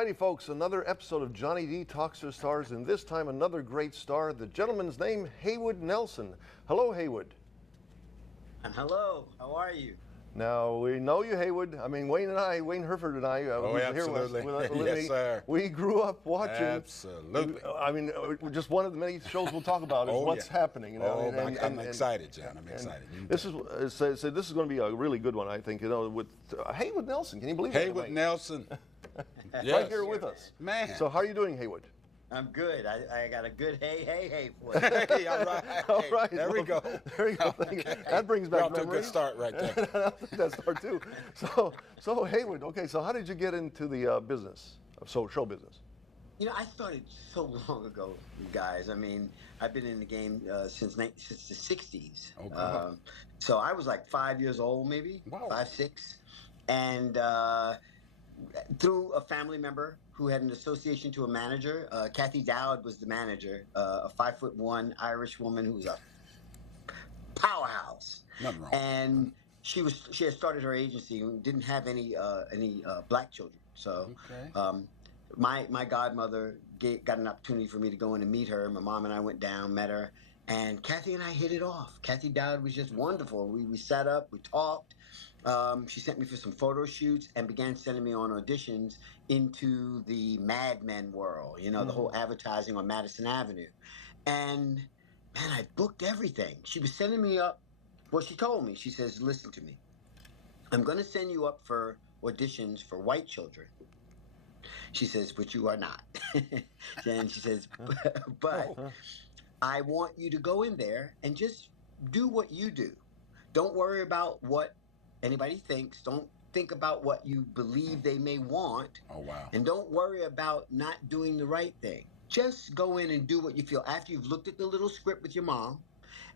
righty, folks, another episode of Johnny D Talks to Stars, and this time another great star. The gentleman's name, Haywood Nelson. Hello, Haywood. And hello, how are you? Now, we know you, Haywood. I mean, Wayne Herford and I, who's absolutely. here with Yes, me, sir. we grew up watching. Absolutely. I mean, just one of the many shows we'll talk about is what's happening. You know, I'm excited, John. I'm excited. This is going to be a really good one, I think. You know, with Haywood Nelson. Can you believe it? Haywood Nelson. Yes. Right here with us. Man. So how are you doing, Haywood? I'm good. I got a good hey for you. Hey, all right. All right. There we go. There you go. That brings back We're off to a good start right there. I think that start too. So Haywood, okay, so how did you get into the business, show business? You know, I started so long ago, you guys. I mean, I've been in the game since the 60s. Okay. So I was like 5 years old, maybe, Wow. 5, 6. And through a family member who had an association to a manager, Kathy Dowd was the manager, a 5'1" Irish woman who was a powerhouse. Nothing wrong. And she had started her agency and didn't have any black children. So Okay. my godmother got an opportunity for me to go in and meet her. My mom and I went down, met her, and Kathy and I hit it off. Kathy Dowd was just wonderful. We sat up, we talked. She sent me for some photo shoots and began sending me on auditions into the Mad Men world, you know, the whole advertising on Madison Avenue. And man, I booked everything. She was sending me up. Well, she told me, she says, listen to me. I'm going to send you up for auditions for white children. She says, but you are not. And she says, but I want you to go in there and just do what you do. Don't worry about what anybody thinks. Don't think about what you believe they may want. Oh, wow. And don't worry about not doing the right thing. Just go in and do what you feel. After you've looked at the little script with your mom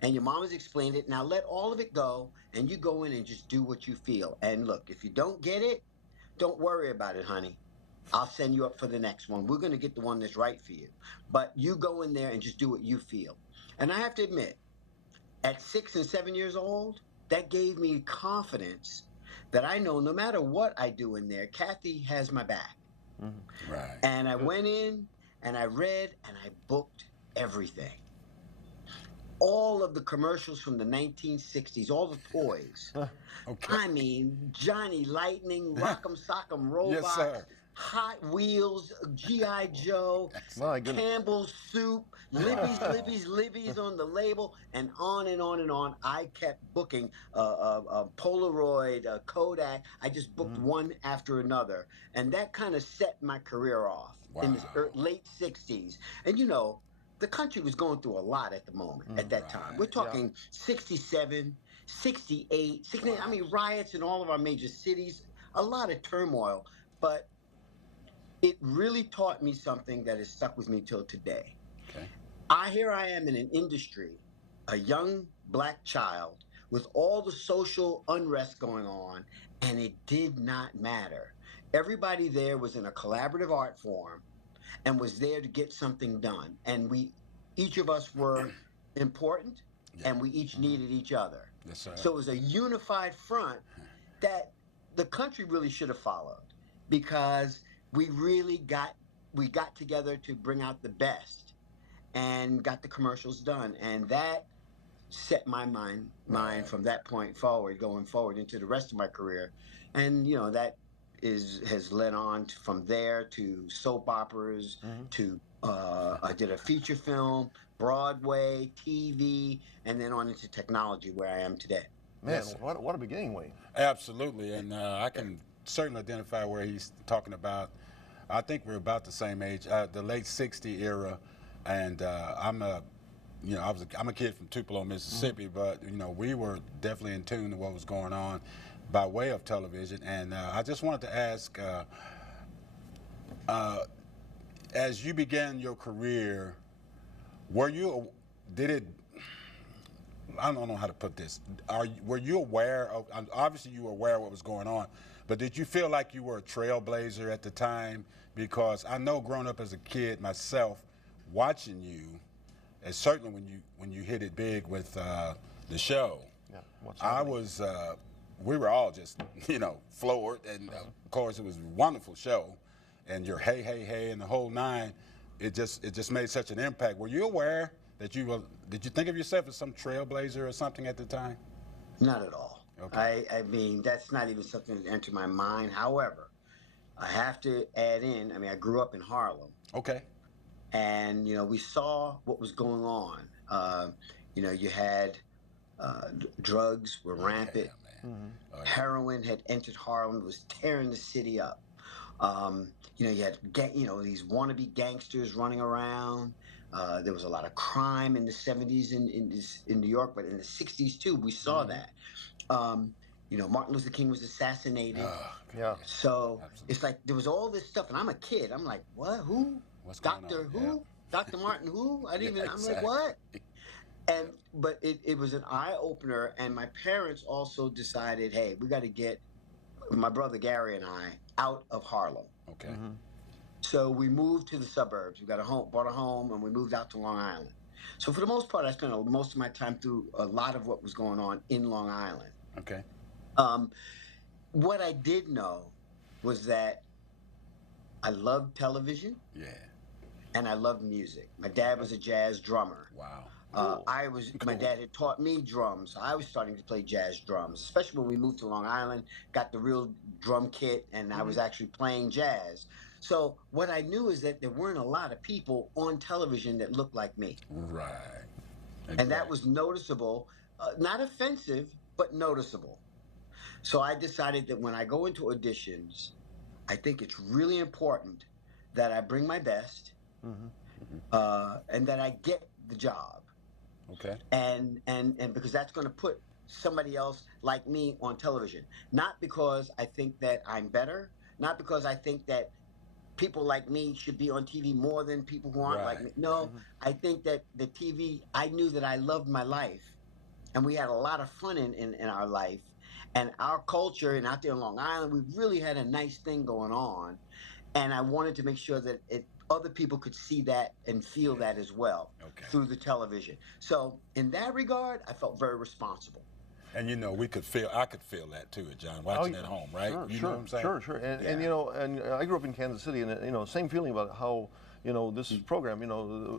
and your mom has explained it, now let all of it go and you go in and just do what you feel. And look, if you don't get it, don't worry about it, honey. I'll send you up for the next one. We're going to get the one that's right for you. But you go in there and just do what you feel. And I have to admit, at 6 and 7 years old, that gave me confidence that I know no matter what I do in there, Kathy has my back. Mm-hmm. Right. And I went in and I read and I booked everything. All of the commercials from the 1960s, all the toys. Okay. I mean, Johnny Lightning, Rock'em Sock'em Robots, Yes, sir. Hot Wheels, G.I. Joe, My goodness. Campbell's Soup, Libby's on the label, and on and on and on. I kept booking Polaroid, Kodak. I just booked one after another. And that kind of set my career off in the late 60s. And, you know, the country was going through a lot at the moment, at that time. We're talking 67, 68, 69. I mean, riots in all of our major cities, a lot of turmoil. But it really taught me something that has stuck with me till today. Okay. Here I am in an industry, a young black child with all the social unrest going on, and it did not matter. Everybody there was in a collaborative art form and was there to get something done. And each of us were important, and we each needed each other. Yes, sir. So it was a unified front that the country really should have followed, because we really got together to bring out the best and got the commercials done. And that set my mind from that point forward, going forward into the rest of my career. And, you know, that has led on from there to soap operas, to I did a feature film, Broadway, TV, and then on into technology where I am today. Man, Yes, what a beginning, Wayne. Absolutely. And I can certainly identify where he's talking about. I think we're about the same age, the late '60s era, and I'm a kid from Tupelo, Mississippi, but you know we were definitely in tune to what was going on by way of television. And I just wanted to ask, as you began your career, I don't know how to put this. Were you aware of? Obviously, you were aware of what was going on, but did you feel like you were a trailblazer at the time? Because I know, growing up as a kid myself, watching you, and certainly when you hit it big with the show, we were all just floored, and of course it was a wonderful show. and your hey, hey, hey, and the whole nine, it just made such an impact. Were you aware that did you think of yourself as some trailblazer or something at the time? Not at all. Okay. I mean, that's not even something that entered my mind. However, I have to add in, I mean, I grew up in Harlem. Okay. And, we saw what was going on. You had drugs were rampant. Yeah, man. Oh, yeah. Heroin had entered Harlem, was tearing the city up. You had these wannabe gangsters running around. There was a lot of crime in the 70s in New York, but in the 60s too, we saw that. Martin Luther King was assassinated. Yeah. So Absolutely. it's like there was all this stuff, and I'm a kid. I'm like, what? Who? What's going Doctor on? who? Yeah. Dr. Martin who? I didn't even. I'm Exactly. like, what? But it was an eye opener, and my parents also decided, hey, we got to get my brother Gary and I out of Harlem. Okay. So we moved to the suburbs. We got bought a home, and we moved out to Long Island. So for the most part, I spent most of my time through a lot of what was going on in Long Island. Okay. What I did know was that I loved television. Yeah. And I loved music. My dad was a jazz drummer. Wow. My dad had taught me drums. So I was starting to play jazz drums, especially when we moved to Long Island, got the real drum kit, and I was actually playing jazz. So what I knew is that there weren't a lot of people on television that looked like me. Right. And that was noticeable, not offensive, but noticeable. So I decided that when I go into auditions, I think it's really important that I bring my best, and that I get the job. Okay. And because that's going to put somebody else like me on television. Not because I think that I'm better, not because I think that people like me should be on TV more than people who aren't like me. No, I think that the TV, I knew that I loved my life, and we had a lot of fun in our life. And our culture, and out there in Long Island, we really had a nice thing going on. And I wanted to make sure that other people could see that and feel that as well through the television. So in that regard, I felt very responsible. And I could feel that too, John, watching at home, right? Sure, you know what I'm saying? Sure. And I grew up in Kansas City, and same feeling about how this program,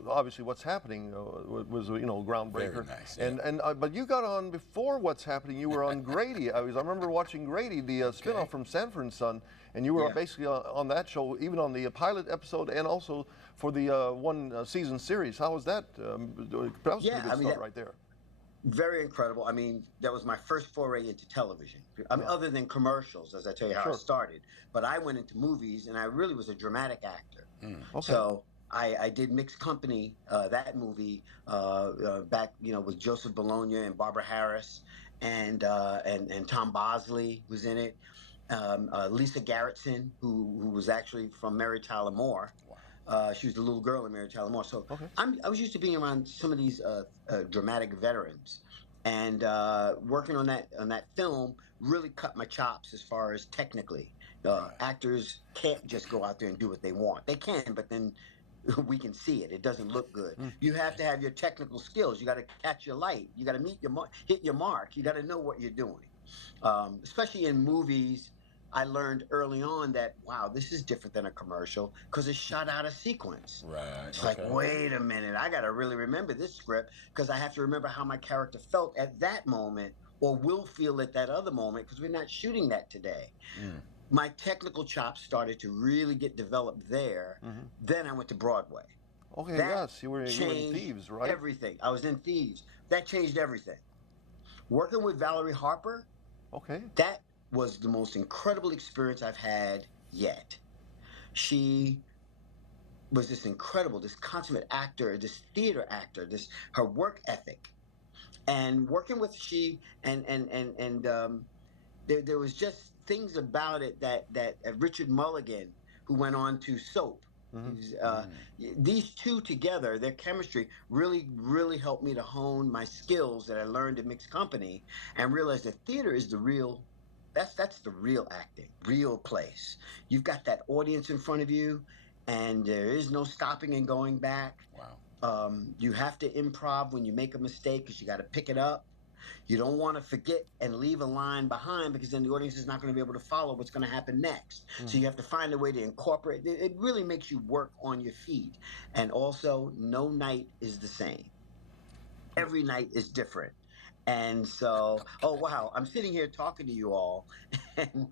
obviously what's happening was groundbreaker. Very nice. Yeah. But you got on before What's Happening. You were on Grady. I remember watching Grady, the spinoff from Sanford and Son, and you were basically on that show, even on the pilot episode, and also for the one season series. How was that? That was a pretty good start right there. Very incredible. I mean, that was my first foray into television. I mean, other than commercials, as I tell you how I started. But I went into movies, and I really was a dramatic actor. So I did Mixed Company, that movie, back, with Joseph Bologna and Barbara Harris, and Tom Bosley was in it. Lisa Garrettson, who was actually from Mary Tyler Moore. She was the little girl in Mary Tyler Moore. So I was used to being around some of these dramatic veterans, and working on that film really cut my chops as far as technically. Actors can't just go out there and do what they want. They can, but then we can see it. It doesn't look good. You have to have your technical skills. You got to catch your light. You got to hit your mark. You got to know what you're doing. Especially in movies, I learned early on that, wow, this is different than a commercial because it's shot out of sequence. Right. It's like, wait a minute, I got to really remember this script because I have to remember how my character felt at that moment or will feel at that other moment because we're not shooting that today. My technical chops started to really get developed there. Then I went to Broadway. Okay, yes, you were in Thieves, right? Everything. I was in Thieves. That changed everything. Working with Valerie Harper, that was the most incredible experience I've had yet. She was this consummate actor, this theater actor, her work ethic, and working with there was just things about it that Richard Mulligan, who went on to Soap. These two together, their chemistry really, really helped me to hone my skills that I learned in Mixed Company and realize that theater is the real. That's the real acting, real place. You've got that audience in front of you, and there is no stopping and going back. Wow. You have to improv when you make a mistake because you got to pick it up. You don't want to forget and leave a line behind, because then the audience is not going to be able to follow what's going to happen next. So you have to find a way to incorporate. It really makes you work on your feet. And also, no night is the same. Every night is different. And so, oh wow, I'm sitting here talking to you all, and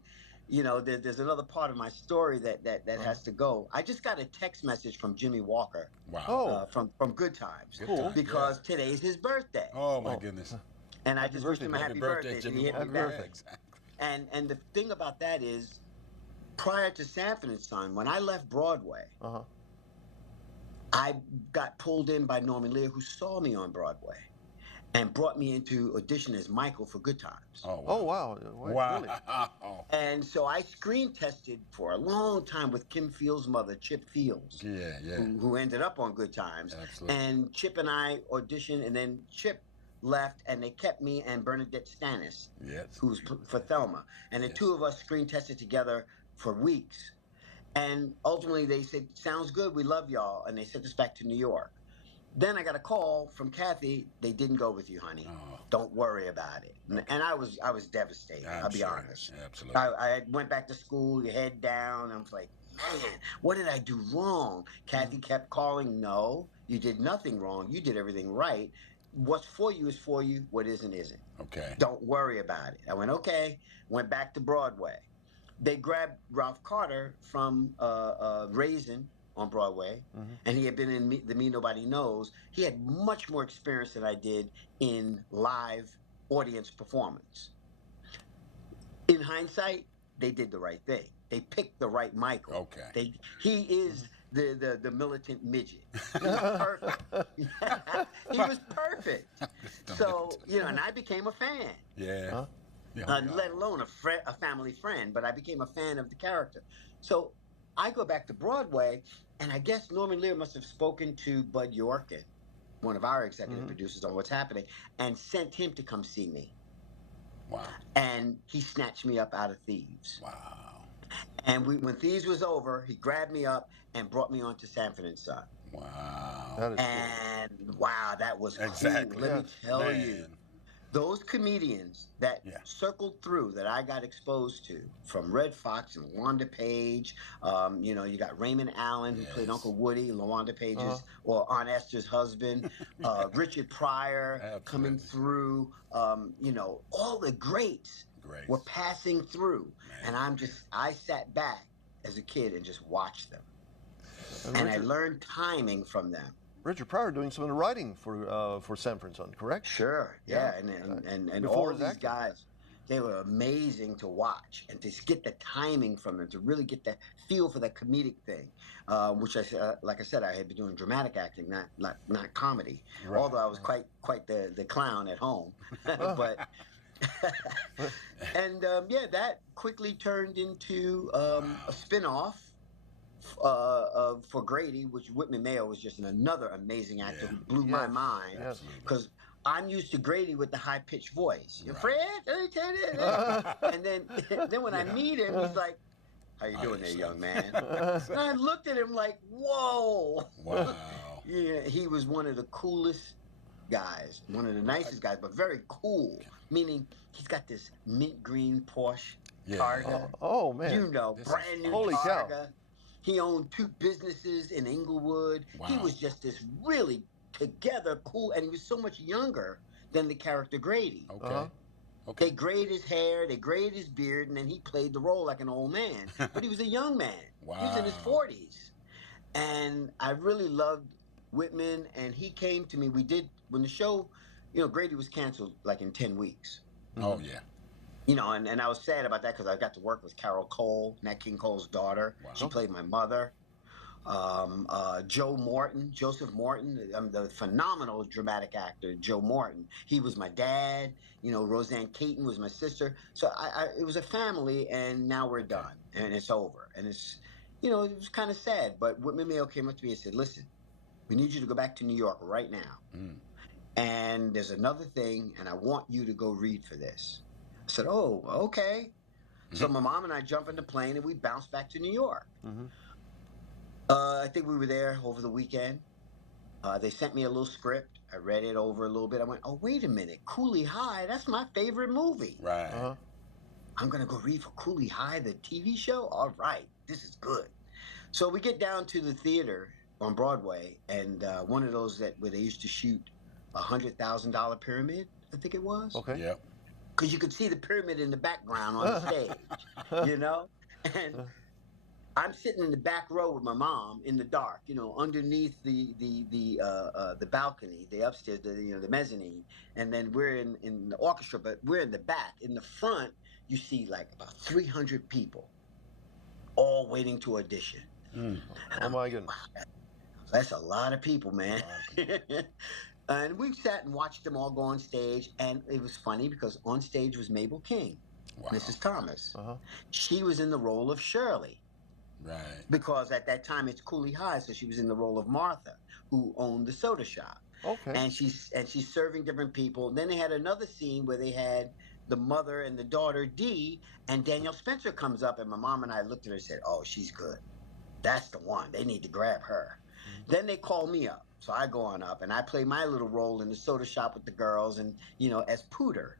there's another part of my story that has to go. I just got a text message from Jimmy Walker, Wow. from Good Times, Good time, because today's his birthday. Oh my goodness. And I just wished him a happy birthday. Jimmy. He hit me Walker. back. Yeah, exactly. And the thing about that is, prior to Sanford and Son, when I left Broadway, I got pulled in by Norman Lear, who saw me on Broadway and brought me into audition as Michael for Good Times. Oh, wow. Wow. Really? And so I screen tested for a long time with Kim Fields' mother, Chip Fields, who ended up on Good Times. Absolutely. And Chip and I auditioned, and then Chip left, and they kept me and Bernadette Stannis, who's for Thelma. And the two of us screen tested together for weeks. And ultimately they said, sounds good, we love y'all. And they sent us back to New York. Then I got a call from Kathy. They didn't go with you, honey. Oh. Don't worry about it. Okay. And I was devastated. I'll be honest. Absolutely. I went back to school, head down. I was like, man, what did I do wrong? Kathy kept calling. No, you did nothing wrong. You did everything right. What's for you is for you. What isn't, isn't. Okay. Don't worry about it. I went, okay. Went back to Broadway. They grabbed Ralph Carter from Raisin on Broadway, and he had been in The Me Nobody Knows. He had much more experience than I did in live audience performance. In hindsight, they did the right thing. They picked the right Michael. Okay. He is the militant midget. He was perfect. He was perfect. So, and I became a fan. Yeah. Let alone a family friend, but I became a fan of the character. So I go back to Broadway, and I guess Norman Lear must have spoken to Bud Yorkin, one of our executive producers, on what's happening, and sent him to come see me. Wow. And he snatched me up out of Thieves. Wow. And when Thieves was over, he grabbed me up and brought me on to Sanford and Son. Wow. That is And wow, that was exactly. cool. Let me tell you. Those comedians that circled through, that I got exposed to, from Red Fox and LaWanda Page, you got Raymond Allen, who played Uncle Woody, LaWanda Page's or Aunt Esther's husband, Richard Pryor coming through, all the greats were passing through. And I sat back as a kid and just watched them. And I learned timing from them. Richard Pryor doing some of the writing for Sanford and Son, correct? Sure, yeah. And all these guys, they were amazing to watch, and to get the timing from them, to really get the feel for the comedic thing, which like I said, I had been doing dramatic acting, not comedy. Right. Although I was quite the clown at home, but. And that quickly turned into a spin-off for Grady, which Whitman Mayo was just another amazing actor who blew my mind, because I'm used to Grady with the high-pitched voice. You're Fred? And then when I meet him, he's like, how you doing there, young man? And I looked at him like, whoa. Wow. Yeah, he was one of the coolest guys, one of the nicest guys, but very cool, meaning he's got this mint green Porsche Targa. Oh, man. Brand new Holy Targa. Cow. He owned 2 businesses in Inglewood. Wow. He was just this really together, cool, and he was so much younger than the character Grady. Okay. They grayed his hair, they grayed his beard, and then he played the role like an old man. But he was a young man. Wow. He was in his 40s. And I really loved Whitman, and he came to me. When the show, Grady was canceled like in 10 weeks. Oh, yeah. And I was sad about that, because I got to work with Carol Cole, Nat King Cole's daughter. Wow. She played my mother. Joseph Morton, the phenomenal dramatic actor, Joe Morton. He was my dad. Roseanne Caton was my sister. So it was a family, and now we're done, and it's over. And it's, it was kind of sad. But Whitman Mayo came up to me and said, listen, we need you to go back to New York right now. And there's another thing, and I want you to go read for this. I said, oh, okay. So my mom and I jump in the plane, and we bounce back to New York. I think we were there over the weekend. They sent me a little script. I read it over a little bit. I went, oh, wait a minute. Cooley High, that's my favorite movie. Right. I'm going to go read for Cooley High, the TV show? All right, this is good. So we get down to the theater on Broadway, and one of those where they used to shoot $100,000 pyramid, I think it was. Okay. Yep. Because you could see the pyramid in the background on the stage, you know? And I'm sitting in the back row with my mom in the dark, you know, underneath the balcony, the upstairs, the mezzanine, and then we're in the orchestra, but we're in the back. In the front, you see like about 300 people, all waiting to audition. Oh my goodness, that's a lot of people, man. And we sat and watched them all go on stage, and it was funny because on stage was Mabel King, Mrs. Thomas. She was in the role of Shirley. Right. Because at that time it's Cooley High, so she was in the role of Martha, who owned the soda shop. Okay. And she's serving different people. And then they had another scene where they had the mother and the daughter Dee, and Danielle Spencer comes up, and my mom and I looked at her and said, "Oh, she's good. That's the one. They need to grab her." Then they call me up, so I go on up and I play my little role in the soda shop with the girls, and as Pooter.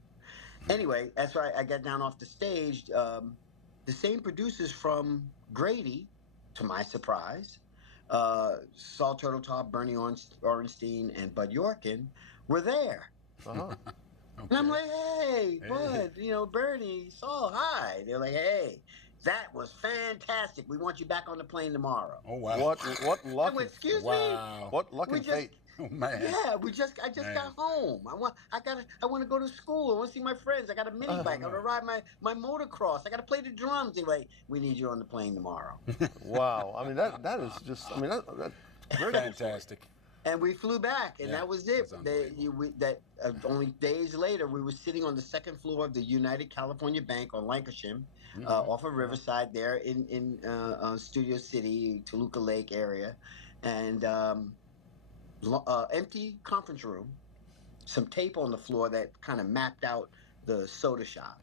Anyway, that's why I got down off the stage. The same producers from Grady, to my surprise, Saul Turtletop, Bernie Orenstein, and Bud Yorkin were there. Okay. And I'm like, hey, Bud, Bernie, Saul, hi. They're like, hey, that was fantastic. We want you back on the plane tomorrow. Oh, wow. What luck? I went, excuse me? What luck and fate. Oh, man. Yeah, I just got home. I want to go to school. I want to see my friends. I got a mini bike. I want to ride my motocross. I got to play the drums. They're like, we need you on the plane tomorrow. Wow. I mean, that is just. I mean, that's very fantastic. And we flew back, and that was it. Only days later, we were sitting on the second floor of the United California Bank on Lancashire, off of Riverside, there in Studio City, Toluca Lake area, and. Empty conference room, some tape on the floor that kind of mapped out the soda shop,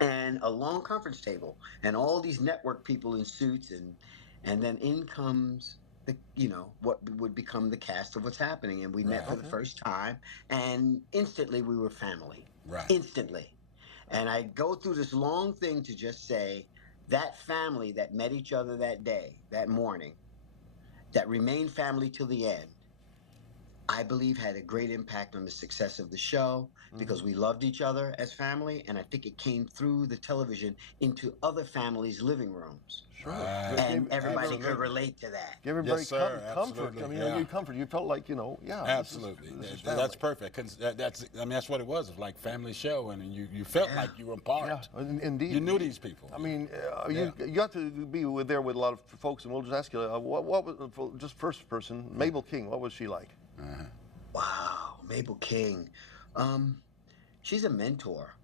and a long conference table, and all these network people in suits, and then in comes what would become the cast of What's Happening, and we met for the first time, and instantly we were family. Right. Instantly. And I go through this long thing to just say that family that met each other that day, that morning, that remained family till the end, I believe had a great impact on the success of the show, because we loved each other as family, and I think it came through the television into other families' living rooms. Sure. And everybody could relate to that. Give everybody comfort. Absolutely. I mean, you comfort. You felt like, Absolutely. That's perfect. 'Cause that's what it was. It was like family show, and you felt like you were part. Yeah, indeed. You knew these people. I mean, you got to be there with a lot of folks, and we'll just ask you, what was, just first person, Mabel King, what was she like? Wow, Mabel King. She's a mentor.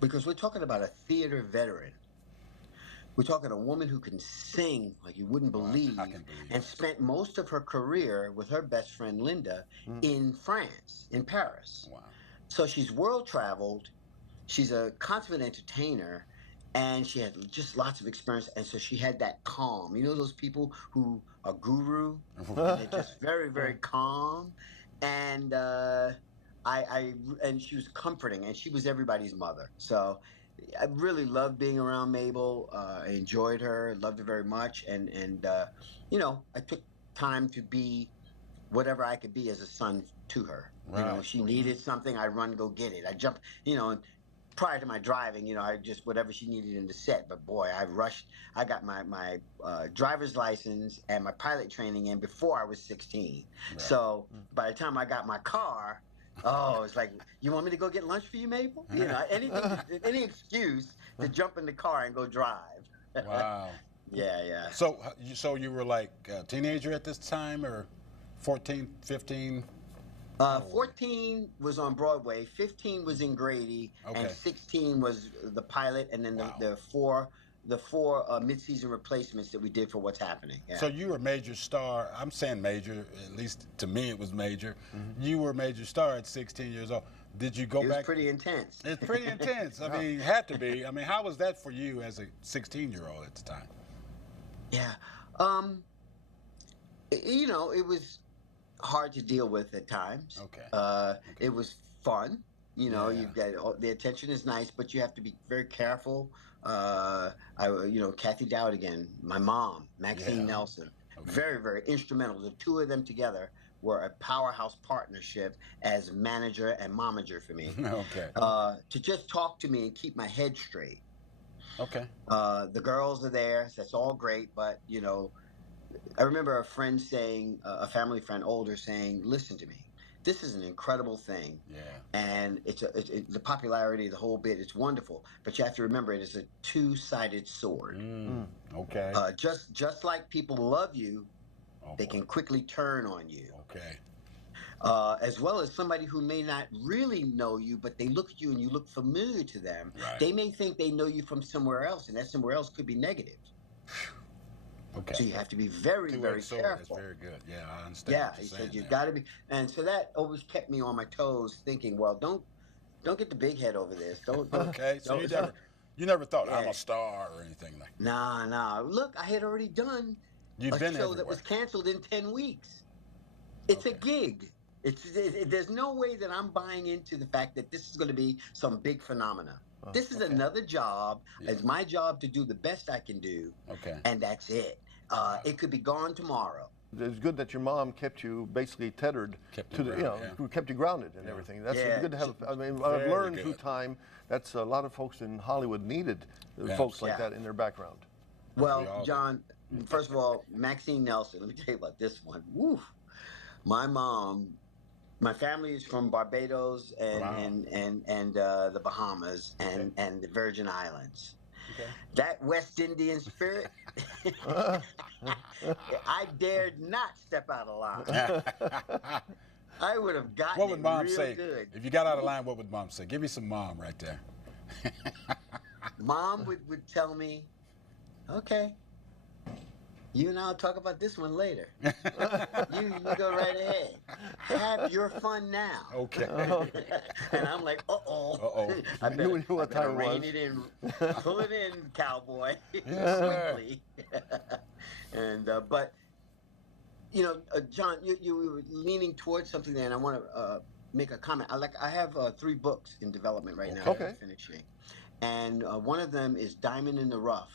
Because we're talking about a theater veteran. We're talking a woman who can sing like you wouldn't believe, and spent most of her career with her best friend Linda in France, in Paris. Wow. So she's world traveled. She's a consummate entertainer, and she had just lots of experience. And so she had that calm. You know those people who are guru, and they're just very, very calm. And and she was comforting, and she was everybody's mother. So I really loved being around Mabel. I enjoyed her, loved her very much, and I took time to be whatever I could be as a son to her. Right. If she needed something, I'd run, go get it. I jumped, and prior to my driving, I just whatever she needed in the set. But boy, I rushed. I got my driver's license and my pilot training in before I was 16. Right. So by the time I got my car, it's like, you want me to go get lunch for you, Mabel? Any excuse to jump in the car and go drive. Wow. Yeah. So you were like a teenager at this time, or 14, 15? 14 was on Broadway, 15 was in Grady, and 16 was the pilot, and then the four mid-season replacements that we did for What's Happening. Yeah. So you were a major star. I'm saying major, at least to me it was major. You were a major star at 16 years old. Did you go back? It was pretty intense. It's pretty intense. I mean, it had to be. I mean, how was that for you as a 16-year-old at the time? Yeah. It was hard to deal with at times. Okay. It was fun. You know, Yeah. you've got the attention is nice, but you have to be very careful. Kathy Dowd again, my mom, Maxine Yeah. Nelson, Okay. very, very instrumental. The two of them together were a powerhouse partnership as manager and momager for me. Okay. To just talk to me and keep my head straight. Okay. The girls are there, so that's all great, but I remember a friend saying, a family friend, older, saying, "Listen to me. This is an incredible thing, Yeah. and the popularity, the whole bit, it's wonderful. But you have to remember, it is a two-sided sword. Okay. Just like people love you, Oh, they boy. can quickly turn on you. Okay. As well as somebody who may not really know you, but they look at you and you look familiar to them. Right. They may think they know you from somewhere else, and that somewhere else could be negative. Okay. So you have to be very, Two-edged very sword. careful. That's very good. Yeah, I understand. Yeah, what he you're said saying you there. got to be, and so that always kept me on my toes, thinking, well, don't get the big head over this. Don't. Okay. So don't, you never thought I'm Yeah. a star or anything like. Nah. Look, I had already done You've a been show that was everywhere. canceled in 10 weeks. It's a Okay. gig. There's no way that I'm buying into the fact that this is going to be some big phenomena. This is Okay. another job. Yeah. It's my job to do the best I can do, Okay. and that's it. It could be gone tomorrow. It's good that your mom kept you basically tethered Kept to you the, grounded, who kept you grounded and everything. That's Yeah. good to have. I mean, I've Very learned through good. time that's a lot of folks in Hollywood needed Yeah. folks like Yeah. that in their background. We Well, all do. John, first of all, Maxine Nelson. Let me tell you about this one. Woo. My mom, my family is from Barbados and Wow. the Bahamas and the Virgin Islands. Okay. That West Indian spirit, I dared not step out of line. I would have gotten What would it mom real say? good. If you got out of line, what would mom say? Give me some mom right there. Mom would tell me, "Okay, you and I'll talk about this one later. You go right ahead. Have your fun now." Okay. And I'm like, uh-oh. Uh-oh. I You knew what better time it rein was. it in. Pull it in, cowboy. Yes, sir. Quickly. And but John, you were leaning towards something there, and I want to make a comment. I have 3 books in development right now that Okay. I'm finishing, and one of them is Diamond in the Rough: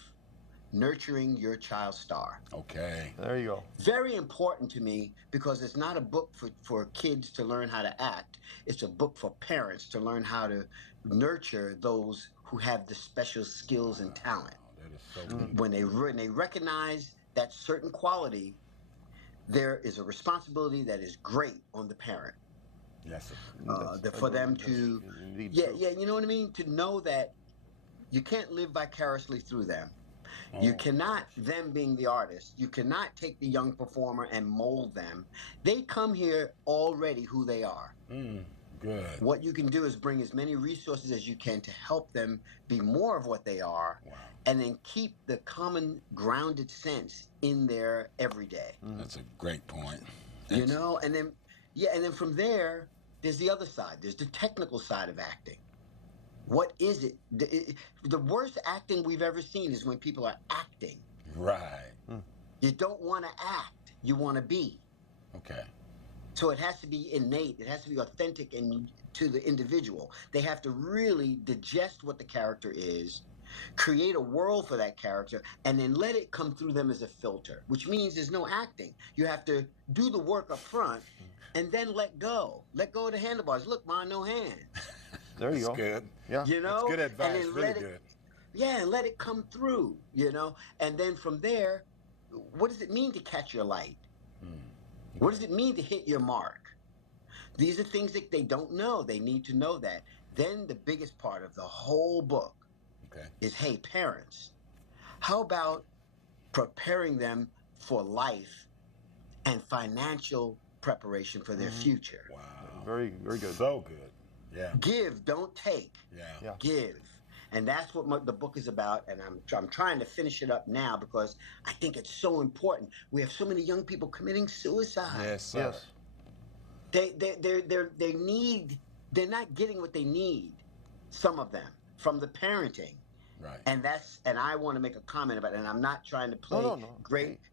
Nurturing Your Child Star. Okay. There you go. Very important to me because it's not a book for kids to learn how to act. It's a book for parents to learn how to nurture those who have the special skills and talent. That is so good. When they recognize that certain quality, there is a responsibility that is great on the parent. Yes, sir. For them to, indeed yeah, true. you know what I mean? To know that you can't live vicariously through them. You Oh, cannot, them being the artist, you cannot take the young performer and mold them. They come here already who they are. Good. What you can do is bring as many resources as you can to help them be more of what they are, Wow. and then keep the common grounded sense in their everyday. That's a great point. And then from there, there's the other side. There's the technical side of acting. What is it? The worst acting we've ever seen is when people are acting. Right. You don't want to act. You want to be. Okay. So it has to be innate. It has to be authentic and to the individual. They have to really digest what the character is, create a world for that character, and then let it come through them as a filter, which means there's no acting. You have to do the work up front and then let go. Let go of the handlebars. Look, Ma, no hands. There you That's go. good. Yeah. That's good advice. Really good. Yeah, and let it come through, And then from there, what does it mean to catch your light? What does it mean to hit your mark? These are things that they don't know. They need to know that. Then the biggest part of the whole book is, hey, parents, how about preparing them for life and financial preparation for their future? Wow. Very, very good. So good. Yeah. Give, don't take. Yeah. Give. And that's what the book is about, and I'm trying to finish it up now because I think it's so important. We have so many young people committing suicide. Yes, sir. Yes. They're not getting what they need, some of them, from the parenting. Right. And I want to make a comment about it. And I'm not trying to play No.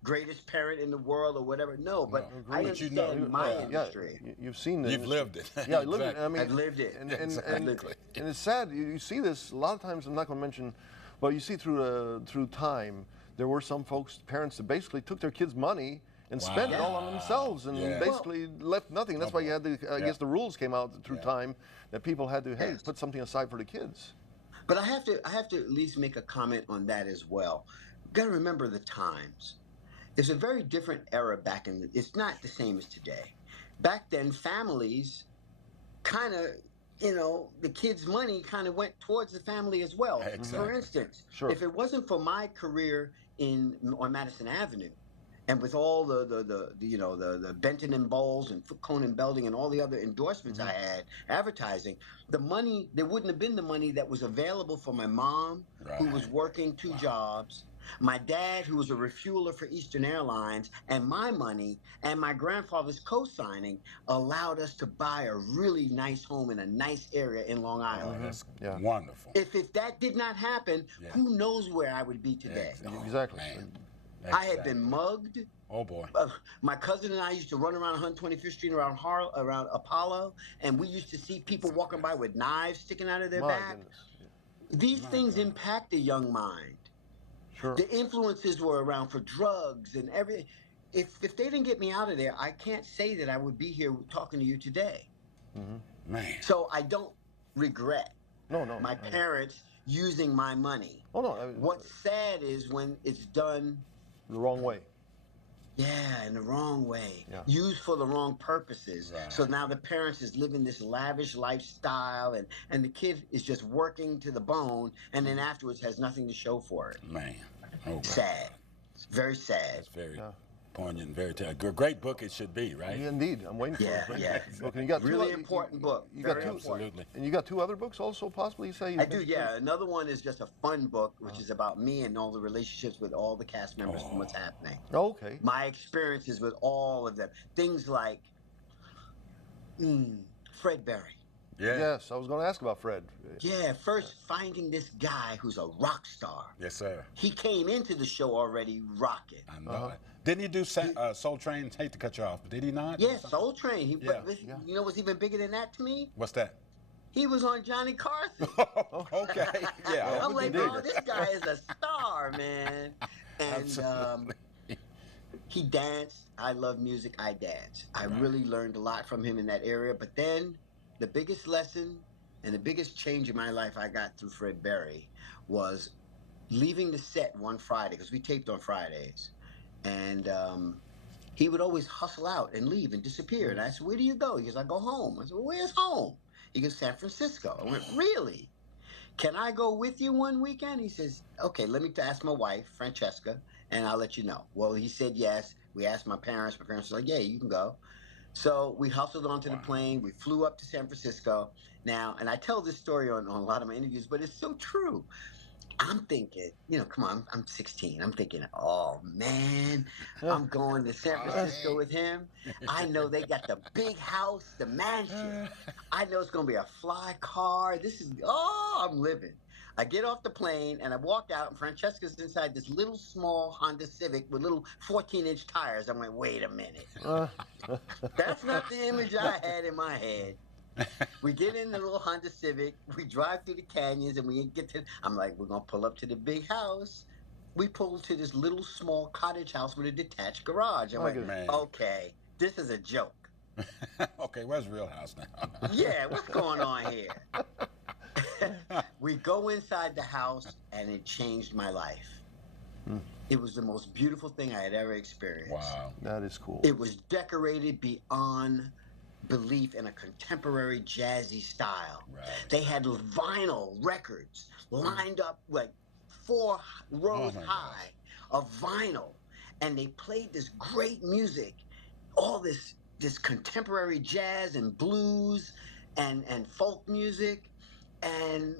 greatest parent in the world or whatever. No, but No, I but understand my industry. You've seen this. You've lived it. Yeah, I lived it. I mean, I've lived it. And Exactly. it's sad. You see this a lot of times. I'm not going to mention, but you see through time, there were some folks, parents that basically took their kids' money and spent it all on themselves and basically left nothing. That's why you had I guess the rules came out through time that people had to put something aside for the kids. But I have to at least make a comment on that as well. Got to remember the times. It's a very different era back in. It's not the same as today. Back then, families kind of, the kids' money kind of went towards the family as well. Exactly. For instance, if it wasn't for my career on Madison Avenue, and with all the Benton and Bowles and Foot Cone and Belding and all the other endorsements I had, advertising, the money, there wouldn't have been the money that was available for my mom, who was working 2 jobs, my dad, who was a refueler for Eastern Airlines, and my money and my grandfather's co-signing allowed us to buy a really nice home in a nice area in Long Island. That's wonderful. If that did not happen, who knows where I would be today? Exactly. I had been mugged. Oh boy. My cousin and I used to run around 125th Street around Apollo, and we used to see people walking by with knives sticking out of their back. These things impact a young mind. Sure. The influences were around for drugs and everything. If they didn't get me out of there, I can't say that I would be here talking to you today. Man. So I don't regret my I parents using my money. Oh no. What's sad is when it's done the wrong way. Yeah, in the wrong way. Yeah. Used for the wrong purposes. Right. So now the parents is living this lavish lifestyle and the kid is just working to the bone and then afterwards has nothing to show for it. Man. Oh, sad. It's very sad. That's very poignant, very great book it should be, right? Yeah, indeed. I'm waiting for it. Book. And you got really important book. You very got important. And you got 2 other books also, possibly, you say? I do, yeah. Another one is just a fun book, which is about me and all the relationships with all the cast members and what's happening. Oh, okay. My experiences with all of them. Things like Fred Berry. Yeah. Yes, I was going to ask about Fred. Yeah, first finding this guy who's a rock star. Yes, sir. He came into the show already rocking. I know it. Didn't he do Soul Train? Hate to cut you off, but did he not? Yeah, Soul Train. You know what's even bigger than that to me? What's that? He was on Johnny Carson. Okay. Yeah. I'm like, oh, this guy is a star, man. And he danced. I love music. I dance. I really learned a lot from him in that area. But then the biggest lesson and the biggest change in my life I got through Fred Berry was leaving the set one Friday, because we taped on Fridays. And he would always hustle out and leave and disappear. And I said, where do you go? He goes, I go home. I said, well, where's home? He goes, San Francisco. I went, really? Can I go with you one weekend? He says, okay, let me ask my wife, Francesca, and I'll let you know. Well, he said yes. We asked my parents. My parents were like, yeah, you can go. So we hustled onto the plane. We flew up to San Francisco. Now, and I tell this story on a lot of my interviews, but it's so true. I'm thinking, come on, I'm 16. I'm thinking, oh, man, I'm going to San Francisco with him. I know they got the big house, the mansion. I know it's going to be a fly car. I'm living. I get off the plane, and I walk out, and Francesca's inside this little small Honda Civic with little 14-inch tires. I'm like, wait a minute. That's not the image I had in my head. We get in the little Honda Civic, we drive through the canyons, and we get to, I'm like, we're going to pull up to the big house. We pull to this little small cottage house with a detached garage. I'm like, okay, this is a joke. Okay, where's the real house now? Yeah, what's going on here? We go inside the house, and it changed my life. It was the most beautiful thing I had ever experienced. Wow. That is cool. It was decorated beyond belief in a contemporary jazzy style. Right. They had vinyl records lined up like 4 rows high of vinyl, and they played this great music, all this contemporary jazz and blues and folk music, and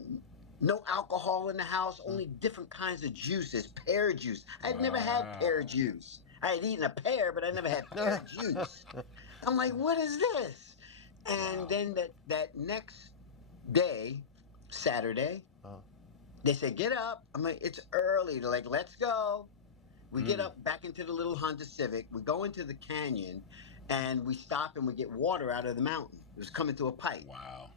no alcohol in the house, only different kinds of juices, pear juice. I'd never had pear juice. I had eaten a pear, but I never had pear juice. I'm like, what is this? And then that next day, Saturday, They said, get up. I'm like, it's early. They're like, let's go. We get up back into the little Honda Civic. We go into the canyon and we stop and we get water out of the mountain. It was coming through a pipe. Wow.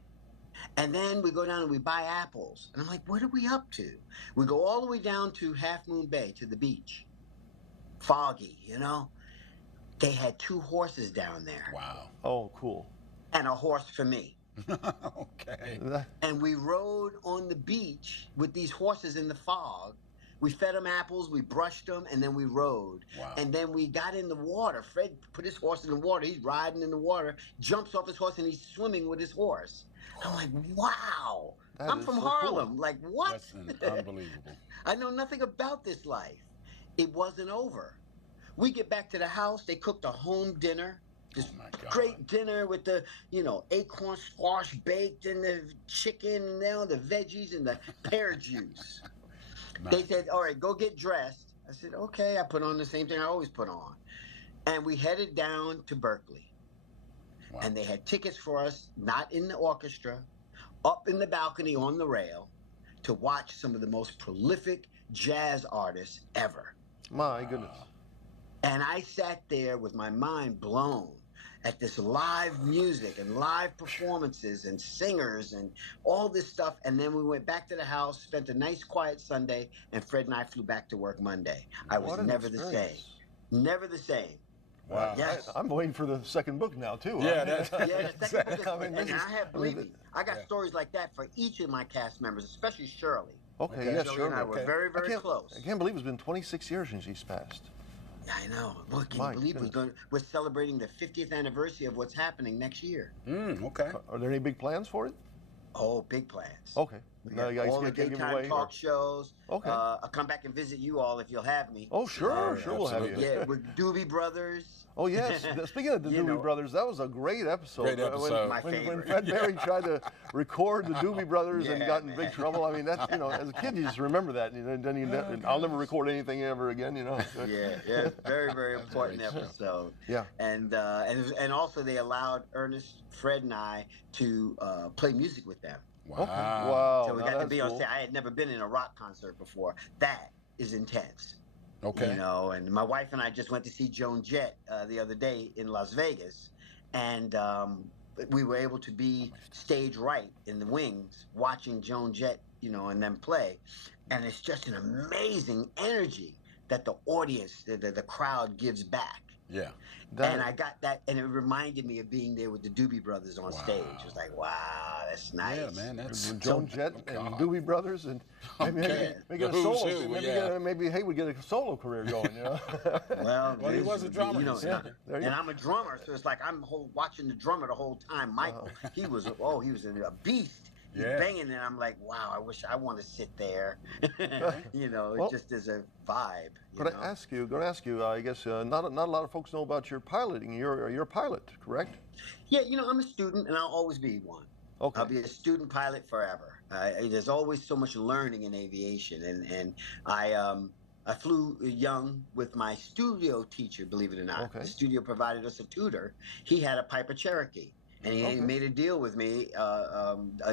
And then we go down and we buy apples. And I'm like, what are we up to? We go all the way down to Half Moon Bay to the beach. Foggy, you know? They had 2 horses down there. Wow. Oh, cool. And a horse for me. Okay. And we rode on the beach with these horses in the fog. We fed them apples, we brushed them, and then we rode. Wow. And then we got in the water. Fred put his horse in the water. He's riding in the water, jumps off his horse, and he's swimming with his horse. I'm like, wow. I'm from Harlem. Cool. Like, what? That's unbelievable. I know nothing about this life. It wasn't over. We get back to the house. They cooked a home dinner. This great dinner with the, acorn squash baked and the chicken and the veggies and the pear juice. They said, all right, go get dressed. I said, okay. I put on the same thing I always put on. And we headed down to Berkeley. Wow. And they had tickets for us, not in the orchestra, up in the balcony on the rail to watch some of the most prolific jazz artists ever. My goodness. And I sat there with my mind blown at this live music and live performances and singers and all this stuff. And then we went back to the house, spent a nice quiet Sunday, and Fred and I flew back to work Monday. I was never the same. Never the same. Wow. Yes. I'm waiting for the second book now, too. Yeah, the second book is, I got stories like that for each of my cast members, especially Shirley. Okay, yes, Shirley and I were very, very close. I can't believe it's been 26 years since she's passed. I know. Look, can you believe we're celebrating the 50th anniversary of what's happening next year? Okay. Are there any big plans for it? Oh, big plans. Okay. All the daytime talk shows. Okay. I'll come back and visit you all if you'll have me. Oh, sure. Sure we'll have you. Yeah, with Doobie Brothers. Oh, yes. Speaking of the Doobie Brothers, that was a great episode. Great episode. When Fred Berry tried to record the Doobie Brothers and got in big trouble. I mean, that's, as a kid, you just remember that. And then I'll never record anything ever again, Yeah. Very, very important episode. Yeah. And also they allowed Ernest, Fred, and I to play music with them. Wow. Okay. Wow. So we got to be on stage. I had never been in a rock concert before. That is intense. Okay. And my wife and I just went to see Joan Jett the other day in Las Vegas, and we were able to be stage right in the wings watching Joan Jett, and them play, and it's just an amazing energy that the audience, the crowd gives back. Yeah. And I got that, and it reminded me of being there with the Doobie Brothers on stage. It was like, wow, that's nice. Yeah, man, that's Joan Jett and Doobie Brothers, and maybe get a solo. Maybe Haywood get a solo career going. Well, he was a drummer. And I'm a drummer, so it's like I'm watching the drummer the whole time. Michael, he was a beast. He's banging, and I'm like, wow, I wish I want to sit there. It just is a vibe. Going to ask you. I guess not a lot of folks know about your piloting. You're a pilot, correct? Yeah, I'm a student, and I'll always be one. Okay. I'll be a student pilot forever. There's always so much learning in aviation, and I flew young with my studio teacher, believe it or not. Okay. The studio provided us a tutor. He had a Piper Cherokee. And he made a deal with me,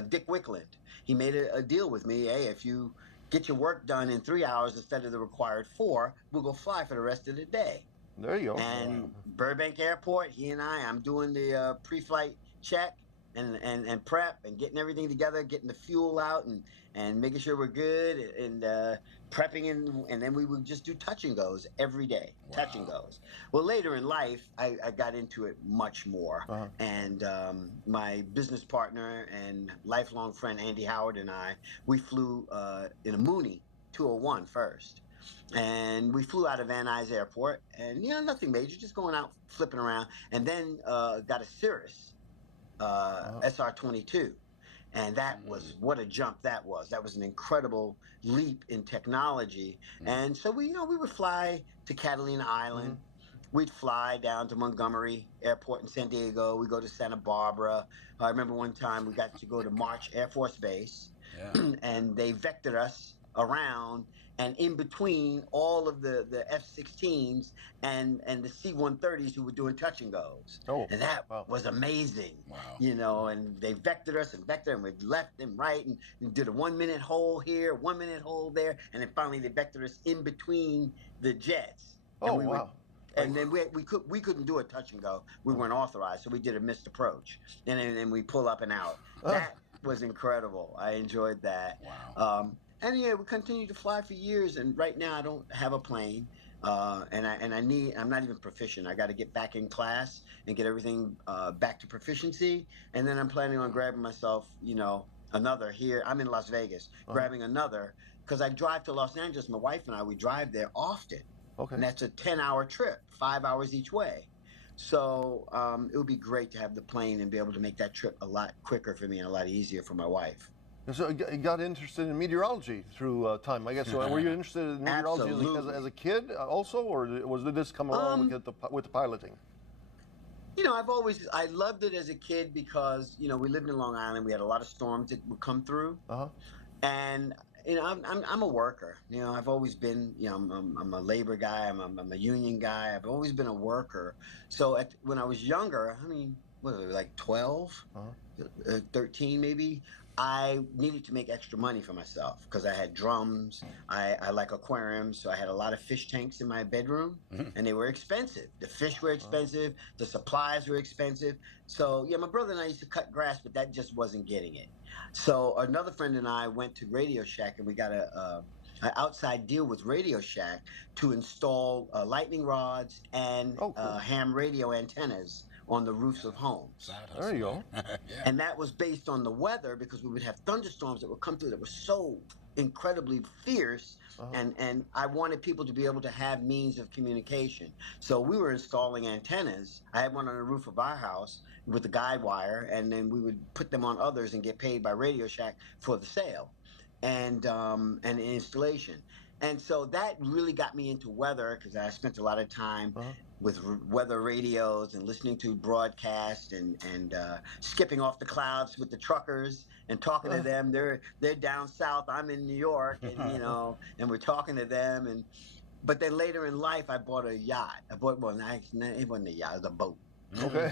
Dick Wickland. He made a deal with me. Hey, if you get your work done in 3 hours instead of the required 4, we'll go fly for the rest of the day. There you go. And Burbank Airport, I'm doing the pre-flight check and prep and getting everything together, getting the fuel out and making sure we're good and prepping and then we would just do touch and goes every day. Wow. Touch and goes. Well, later in life, I got into it much more. And my business partner and lifelong friend Andy Howard and we flew in a Mooney 201 first. And we flew out of Van Nuys Airport and nothing major, just going out flipping around, and then got a Cirrus SR-22. And that was, what a jump that was. That was an incredible leap in technology. And so we would fly to Catalina Island. We'd fly down to Montgomery Airport in San Diego. We go to Santa Barbara. I remember one time we got to go to March Air Force Base, and they vectored us around and in between all of the F-16s and the C-130s who were doing touch and goes. Oh, And that wow. was amazing. Wow. You know, and they vectored us and we left and right and did a 1 minute hole here, 1 minute hole there, and then finally they vectored us in between the jets. Oh, And we wow. and then we couldn't do a touch and go. We weren't authorized, so we did a missed approach, and then we pull up and out. That was incredible. I enjoyed that. Wow. And yeah, we continued to fly for years. And right now, I don't have a plane, and I'm not even proficient. I got to get back in class and get everything back to proficiency. And then I'm planning on grabbing myself, you know, another here. I'm in Las Vegas, grabbing another because I drive to Los Angeles. My wife and we drive there often. Okay. And that's a 10-hour trip, 5 hours each way. So it would be great to have the plane and be able to make that trip a lot quicker for me and a lot easier for my wife. So you got interested in meteorology through time, I guess. So were you interested in meteorology as a kid also, or did this come along with the piloting? You know, I loved it as a kid because, you know, we lived in Long Island. We had a lot of storms that would come through. And you know, I'm a worker. You know, I've always been. You know, I'm a labor guy. I'm a union guy. I've always been a worker. So when I was younger, I mean, what was it, like 12, 13 maybe? I needed to make extra money for myself because I had drums. I like aquariums, so I had a lot of fish tanks in my bedroom, and they were expensive. The fish were expensive. The supplies were expensive. So yeah, my brother and I used to cut grass, but that just wasn't getting it. So another friend and I went to Radio Shack, and we got an outside deal with Radio Shack to install lightning rods and ham radio antennas on the roofs of homes. There you go. Yeah. And that was based on the weather because we would have thunderstorms that would come through that were so incredibly fierce. And I wanted people to be able to have means of communication. So we were installing antennas. I had one on the roof of our house with the guide wire, and then we would put them on others and get paid by Radio Shack for the sale and installation. And so that really got me into weather because I spent a lot of time with weather radios and listening to broadcasts and skipping off the clouds with the truckers and talking to them. They're down south. I'm in New York, and you know, and we're talking to them. But then later in life, I bought a yacht. It wasn't a yacht. It was a boat. Okay.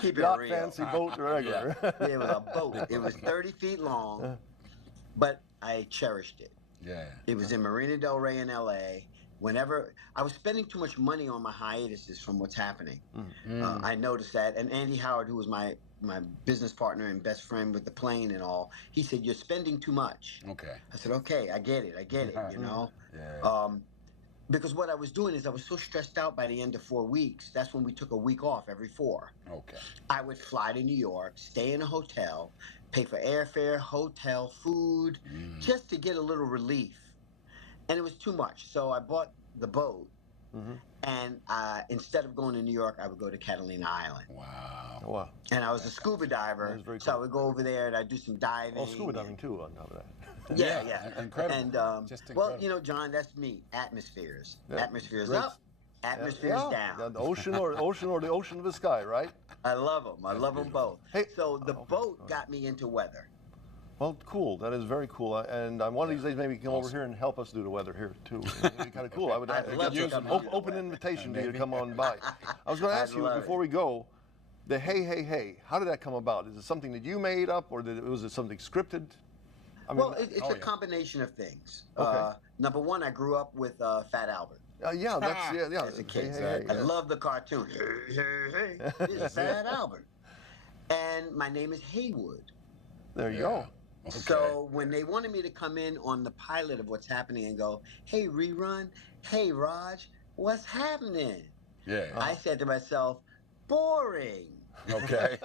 Keep it Yacht, real. fancy boat, regular. It was a boat. It was 30 feet long, but I cherished it. Yeah. It was in Marina Del Rey in LA. Whenever I was spending too much money on my hiatuses from what's happening, I noticed that. And Andy Howard, who was my business partner and best friend with the plane and all, he said, "You're spending too much." Okay. I said, "Okay, I get it, you know." Yeah. Because what I was doing is I was so stressed out by the end of 4 weeks. That's when we took a week off every 4. Okay. I would fly to New York, stay in a hotel, pay for airfare, hotel, food, just to get a little relief. And it was too much. So I bought the boat, and instead of going to New York, I would go to Catalina Island. Wow. Oh, wow. And I was a scuba diver, very so I cool. would go over there and I'd do some diving. Oh, scuba diving too on top of that. Yeah. Incredible. And Just incredible. well, you know, John, that's me. Atmospheres. Yeah. Atmospheres Great. up, atmospheres down. Yeah, the ocean or the ocean of the sky, right? I love them. I love them both. Hey, so the boat got me into weather. Well, cool. That is very cool. And one of these days, maybe you can come over here and help us do the weather here too. It'd be kind of cool. I would I'd love to guess come an on. open invitation to you to come on by. I was going to ask I'd you love before we go, the hey hey hey. How did that come about? Is it something that you made up, or was it something scripted? I mean, Well, it's a combination of things. Okay. Number one, I grew up with Fat Albert. yeah, that's yeah. As a kid. Hey, hey, I love the cartoon. Hey, hey, it's Fat Albert. And my name is Haywood. There you go. Okay. So when they wanted me to come in on the pilot of what's happening and go, "Hey, Rerun, hey, Raj, what's happening?" Yeah. I said to myself, boring. Okay.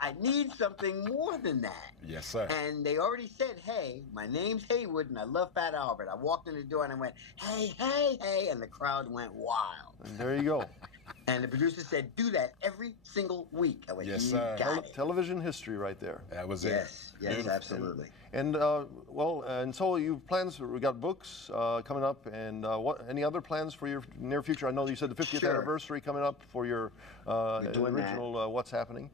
I need something more than that. Yes, sir. And they already said, "Hey, my name's Haywood, and I love Fat Albert." I walked in the door and I went, "Hey, hey, hey," and the crowd went wild. And there you go. And the producer said, "Do that every single week." I went, Yes, "You sir. got it." Television history right there. That was it. Yes, Beautiful. absolutely. And and so you plans? We got books coming up, and what? Any other plans for your near future? I know you said the 50th Sure. anniversary coming up for your doing that. original What's Happening.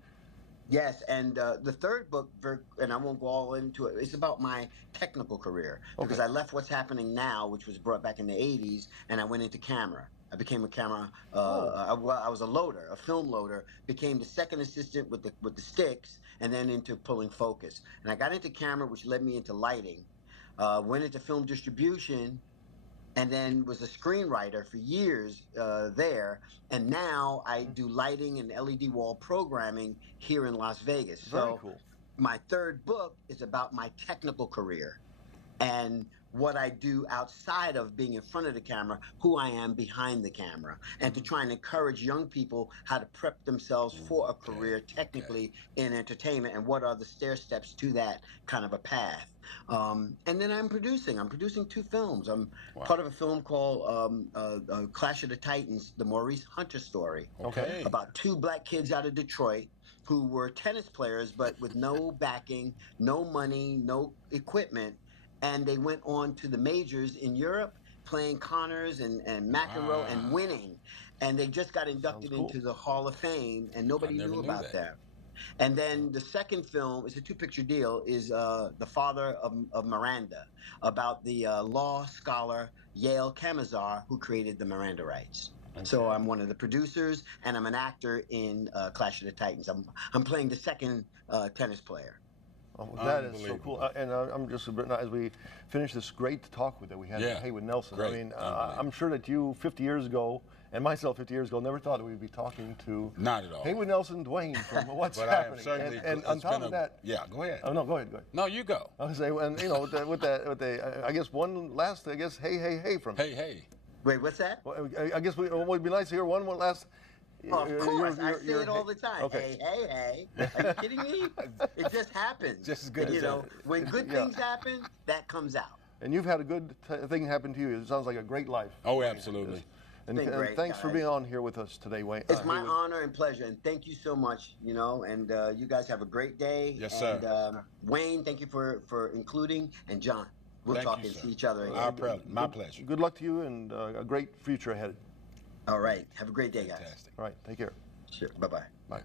Yes, and the third book, and I won't go all into it, it's about my technical career because I left What's Happening Now, which was brought back in the 80s, and I went into camera. I became a camera. I was a loader, a film loader. Became the second assistant with the sticks, and then into pulling focus. And I got into camera, which led me into lighting. Went into film distribution, and then was a screenwriter for years there. And now I do lighting and LED wall programming here in Las Vegas. Very So cool. my third book is about my technical career and what I do outside of being in front of the camera, who I am behind the camera, and to try and encourage young people how to prep themselves for a career technically in entertainment and what are the stair steps to that kind of a path. And then I'm producing. I'm producing 2 films. I'm part of a film called Clash of the Titans, the Maurice Hunter story, about 2 black kids out of Detroit who were tennis players, but with no backing, no money, no equipment. And they went on to the majors in Europe, playing Connors and McEnroe and winning. And they just got inducted into the Hall of Fame, and nobody knew about them. And then the second film is a 2-picture deal, is The Father of Miranda, about the law scholar Yale Kamazar who created the Miranda rights. So I'm one of the producers, and I'm an actor in Clash of the Titans. I'm playing the second tennis player. Oh, that is so cool. And I'm just, as we finish this great talk that we had with Haywood Nelson, I mean, I'm sure that you 50 years ago, and myself 50 years ago, never thought that we'd be talking to not at all Haywood Nelson, Dwayne from What's Happening. And on top of that, go ahead. Oh no, go ahead. No, you go. I was say, and you know, with the, I guess one last, hey from. Hey. Wait, what's that? Well, I guess it would be nice to hear one last. Oh, of course, I say it all the time. Okay. Hey. Are you kidding me? It just happens. Just as good as when good things happen, that comes out. And you've had a good thing happen to you. It sounds like a great life. Oh, absolutely. And thanks for being on here with us today, Wayne. It's my honor and pleasure, and thank you so much. And you guys have a great day. Yes, sir. And Wayne, thank you for including, and John, we'll talk and see each other again. My pleasure. Good luck to you, and a great future ahead. All right. Have a great day, guys. Fantastic. All right. Take care. Sure. Bye-bye. Bye.